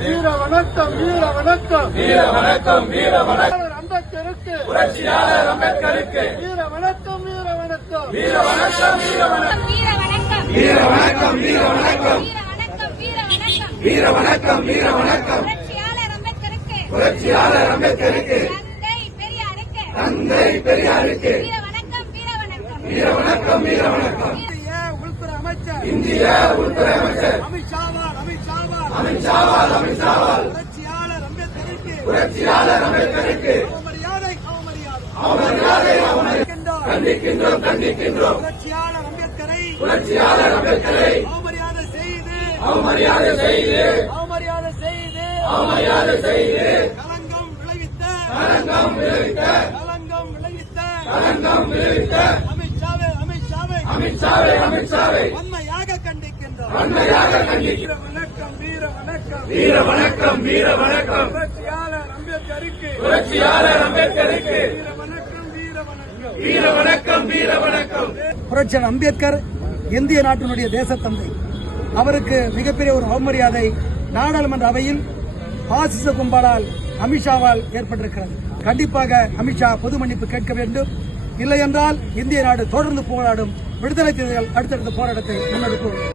வீர வணக்கம் வீர வணக்கம் வீர வணக்கம் வீர வணக்கம் அம்பேத்கருக்கு புரட்சியாளர் அம்பேத்கருக்கு வீர வணக்கம் வீர வணக்கம் வீர வணக்கம் வீர வணக்கம் வீர வணக்கம் வீர வணக்கம் வீர வணக்கம் வீர வணக்கம் வீர வணக்கம் புரட்சியாளர் அம்பேத்கருக்கு தந்தை பெரியாருக்கு வீர வணக்கம் வீர வணக்கம் உள்துறை அமைச்சர் இந்திய உள்துறை அமைச்சர் அமித்ஷாவால் புரட்சியாளர் அம்பேத்கருக்கு அவமரியாதை கண்டிக்கின்றோம் புரட்சியாளர் அம்பேத்கரை அவமரியாதை செய்து களங்கம் விளைவித்த அமித்ஷாவை வன்மையாக கண்டிக்கின்றோம் வீர வணக்கம் வீர வணக்கம் புரட்சியாளர் அம்பேத்கருக்கு வீர வணக்கம் வீர வணக்கம் புரட்சியாளர் அம்பேத்கர் இந்திய நாட்டினுடைய தேசத்தந்தை. அவருக்கு மிகப்பெரிய ஒரு அவமரியாதை நாடாளுமன்ற அவையில் பாசிச கும்பலால் அமித்ஷாவால் ஏற்பட்டிருக்கிறது. கண்டிப்பாக அமித்ஷா பொது மன்னிப்பு கேட்க வேண்டும். இல்லை என்றால் இந்திய நாடு தொடர்ந்து போராடும். விடுதலை தேர்தல் அடுத்தடுத்த போராட்டத்தை முன்னெடுப்போம்.